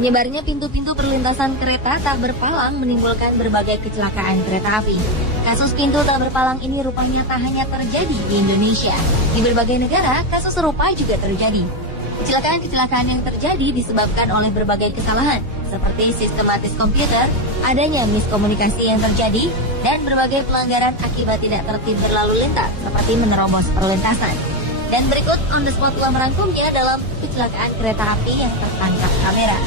Menyebarnya pintu-pintu perlintasan kereta tak berpalang menimbulkan berbagai kecelakaan kereta api. Kasus pintu tak berpalang ini rupanya tak hanya terjadi di Indonesia. Di berbagai negara, kasus serupa juga terjadi. Kecelakaan-kecelakaan yang terjadi disebabkan oleh berbagai kesalahan, seperti sistematis komputer, adanya miskomunikasi yang terjadi, dan berbagai pelanggaran akibat tidak tertib berlalu lintas, seperti menerobos perlintasan. Dan berikut on the spot telah merangkumnya dalam kecelakaan kereta api yang tertangkap kamera.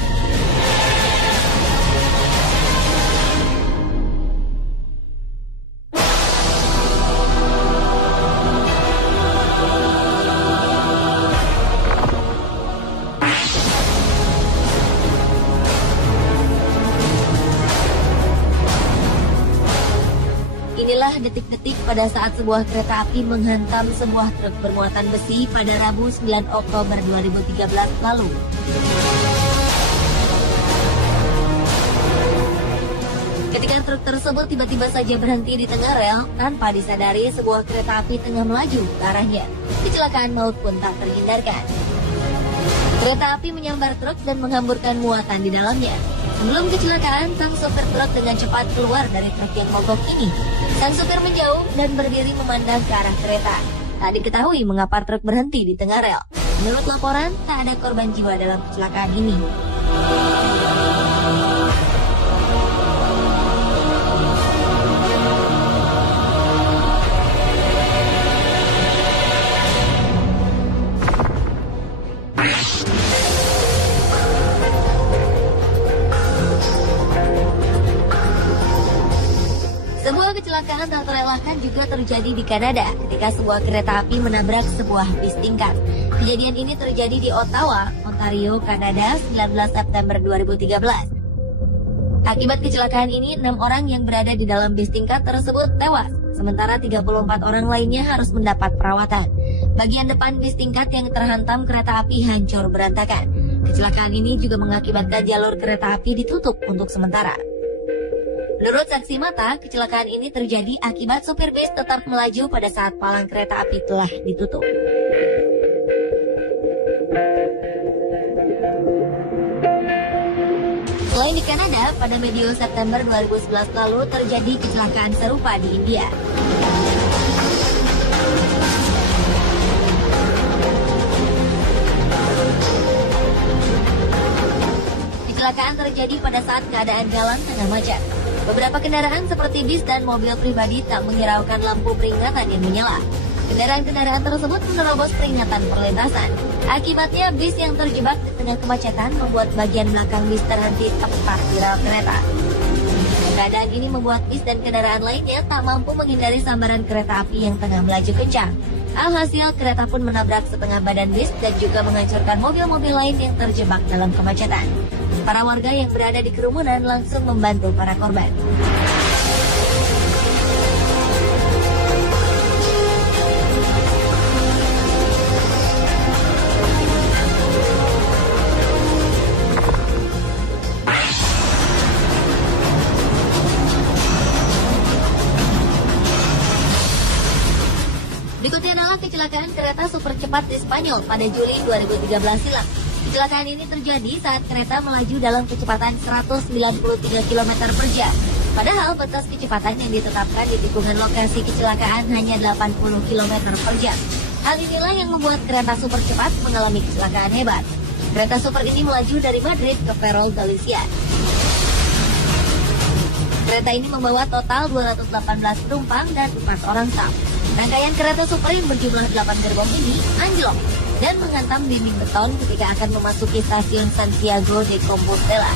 Inilah detik-detik pada saat sebuah kereta api menghantam sebuah truk bermuatan besi pada Rabu 9 Oktober 2013 lalu. Ketika truk tersebut tiba-tiba saja berhenti di tengah rel tanpa disadari sebuah kereta api tengah melaju ke arahnya. Kecelakaan maut pun tak terhindarkan. Kereta api menyambar truk dan menghamburkan muatan di dalamnya. Sebelum kecelakaan, sang sopir truk dengan cepat keluar dari truk yang mogok ini. Sang sopir menjauh dan berdiri memandang ke arah kereta. Tak diketahui mengapa truk berhenti di tengah rel. Menurut laporan, tak ada korban jiwa dalam kecelakaan ini. Sebuah kecelakaan tak terelakkan juga terjadi di Kanada ketika sebuah kereta api menabrak sebuah bis tingkat. Kejadian ini terjadi di Ottawa, Ontario, Kanada, 19 September 2013. Akibat kecelakaan ini, 6 orang yang berada di dalam bis tingkat tersebut tewas, sementara 34 orang lainnya harus mendapat perawatan. Bagian depan bis tingkat yang terhantam kereta api hancur berantakan. Kecelakaan ini juga mengakibatkan jalur kereta api ditutup untuk sementara. Menurut saksi mata, kecelakaan ini terjadi akibat supir bis tetap melaju pada saat palang kereta api telah ditutup. Selain di Kanada, pada medio September 2011 lalu terjadi kecelakaan serupa di India. Kecelakaan terjadi pada saat keadaan jalan tengah macet. Beberapa kendaraan seperti bis dan mobil pribadi tak menghiraukan lampu peringatan yang menyala. Kendaraan-kendaraan tersebut menerobos peringatan perlintasan. Akibatnya bis yang terjebak di tengah kemacetan membuat bagian belakang bis terhenti tepat di rel kereta. Keadaan ini membuat bis dan kendaraan lainnya tak mampu menghindari sambaran kereta api yang tengah melaju kencang. Alhasil kereta pun menabrak setengah badan bis dan juga menghancurkan mobil-mobil lain yang terjebak dalam kemacetan. Para warga yang berada di kerumunan langsung membantu para korban. Berikutnya adalah kecelakaan kereta super cepat di Spanyol pada Juli 2013 silam. Kecelakaan ini terjadi saat kereta melaju dalam kecepatan 193 km per jam. Padahal batas kecepatan yang ditetapkan di tikungan lokasi kecelakaan hanya 80 km per jam. Hal inilah yang membuat kereta super cepat mengalami kecelakaan hebat. Kereta super ini melaju dari Madrid ke Ferrol, Galicia. Kereta ini membawa total 218 penumpang dan 4 orang staf. Rangkaian kereta super yang berjumlah 8 gerbong ini anjlok dan menghantam dinding beton ketika akan memasuki stasiun Santiago de Compostela.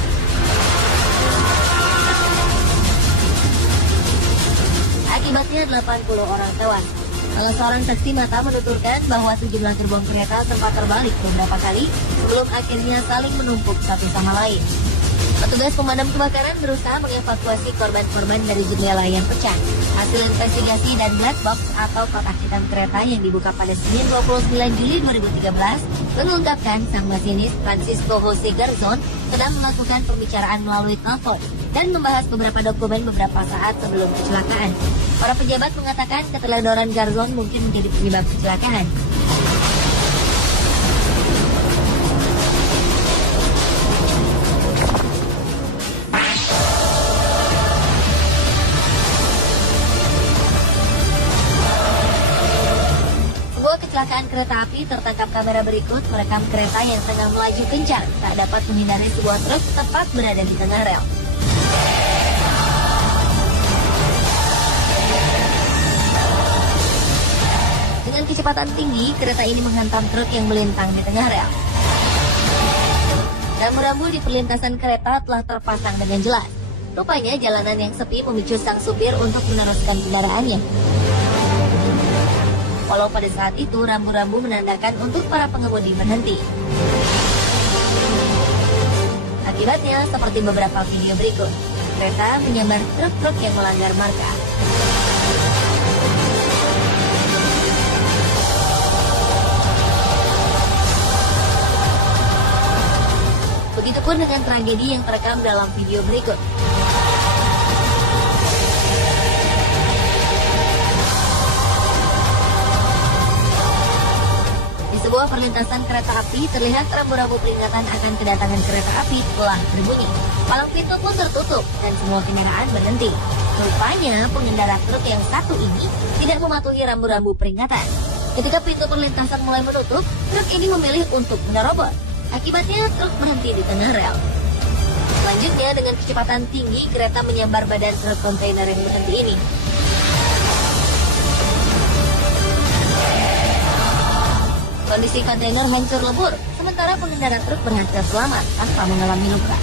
Akibatnya 80 orang tewas. Salah seorang saksi mata menuturkan bahwa sejumlah gerbong kereta sempat terbalik beberapa kali sebelum akhirnya saling menumpuk satu sama lain. Petugas pemadam kebakaran berusaha mengevakuasi korban-korban dari jendela yang pecah. Hasil investigasi dan black box atau kotak hitam kereta yang dibuka pada Senin 29 Juli 2013 mengungkapkan sang masinis Francisco Jose Garzon sedang melakukan pembicaraan melalui telepon dan membahas beberapa dokumen beberapa saat sebelum kecelakaan. Para pejabat mengatakan keteledoran Garzon mungkin menjadi penyebab kecelakaan. kecelakaan kereta api tertangkap kamera berikut merekam kereta yang tengah melaju kencang tak dapat menghindari sebuah truk tepat berada di tengah rel. Dengan kecepatan tinggi, kereta ini menghantam truk yang melintang di tengah rel. Rambu-rambu di perlintasan kereta telah terpasang dengan jelas. Rupanya jalanan yang sepi memicu sang supir untuk meneruskan kendaraannya. Walau pada saat itu rambu-rambu menandakan untuk para pengemudi berhenti. Akibatnya seperti beberapa video berikut, kereta menyambar truk-truk yang melanggar marka. Begitupun dengan tragedi yang terekam dalam video berikut. Sebuah perlintasan kereta api terlihat rambu-rambu peringatan akan kedatangan kereta api telah berbunyi. Palang pintu pun tertutup dan semua kendaraan berhenti. Rupanya pengendara truk yang satu ini tidak mematuhi rambu-rambu peringatan. Ketika pintu perlintasan mulai menutup, truk ini memilih untuk menerobos. Akibatnya truk berhenti di tengah rel. Selanjutnya dengan kecepatan tinggi kereta menyambar badan truk kontainer yang berhenti ini. Kondisi kontainer hancur lebur, sementara pengendara truk berhasil selamat tanpa mengalami luka.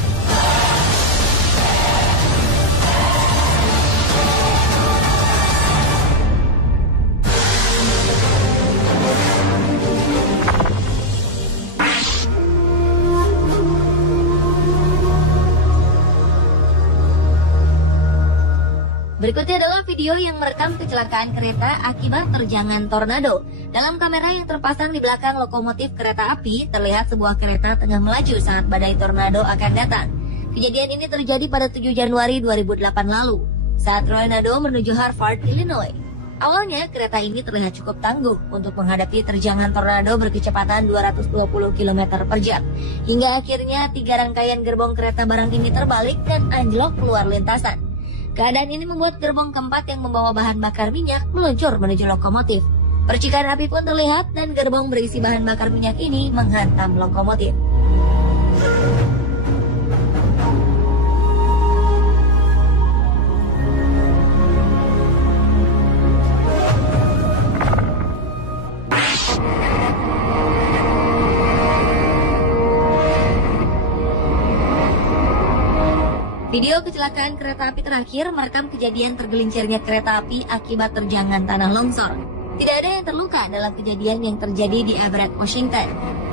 Berikutnya adalah video yang merekam kecelakaan kereta akibat terjangan tornado. Dalam kamera yang terpasang di belakang lokomotif kereta api, terlihat sebuah kereta tengah melaju saat badai tornado akan datang. Kejadian ini terjadi pada 7 Januari 2008 lalu, saat tornado menuju Hartford, Illinois. Awalnya, kereta ini terlihat cukup tangguh untuk menghadapi terjangan tornado berkecepatan 220 km per jam. Hingga akhirnya 3 rangkaian gerbong kereta barang ini terbalik dan anjlok keluar lintasan. Keadaan ini membuat gerbong keempat yang membawa bahan bakar minyak meluncur menuju lokomotif. Percikan api pun terlihat dan gerbong berisi bahan bakar minyak ini menghantam lokomotif. Video kecelakaan kereta api terakhir merekam kejadian tergelincirnya kereta api akibat terjangan tanah longsor. Tidak ada yang terluka dalam kejadian yang terjadi di Everett, Washington.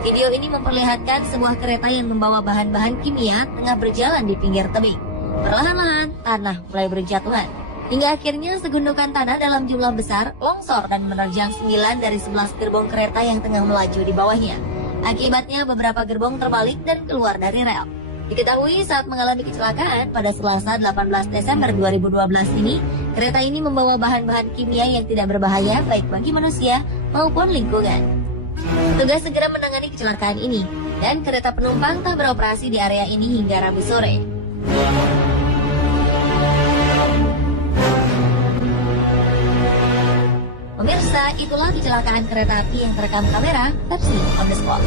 Video ini memperlihatkan sebuah kereta yang membawa bahan-bahan kimia tengah berjalan di pinggir tebing. Perlahan-lahan, tanah mulai berjatuhan. Hingga akhirnya segundukan tanah dalam jumlah besar longsor dan menerjang 9 dari 11 gerbong kereta yang tengah melaju di bawahnya. Akibatnya beberapa gerbong terbalik dan keluar dari rel. Diketahui saat mengalami kecelakaan pada Selasa 18 Desember 2012 ini, kereta ini membawa bahan-bahan kimia yang tidak berbahaya baik bagi manusia maupun lingkungan. Tugas segera menangani kecelakaan ini, dan kereta penumpang tak beroperasi di area ini hingga Rabu sore. Pemirsa, itulah kecelakaan kereta api yang terekam kamera versi on the spot.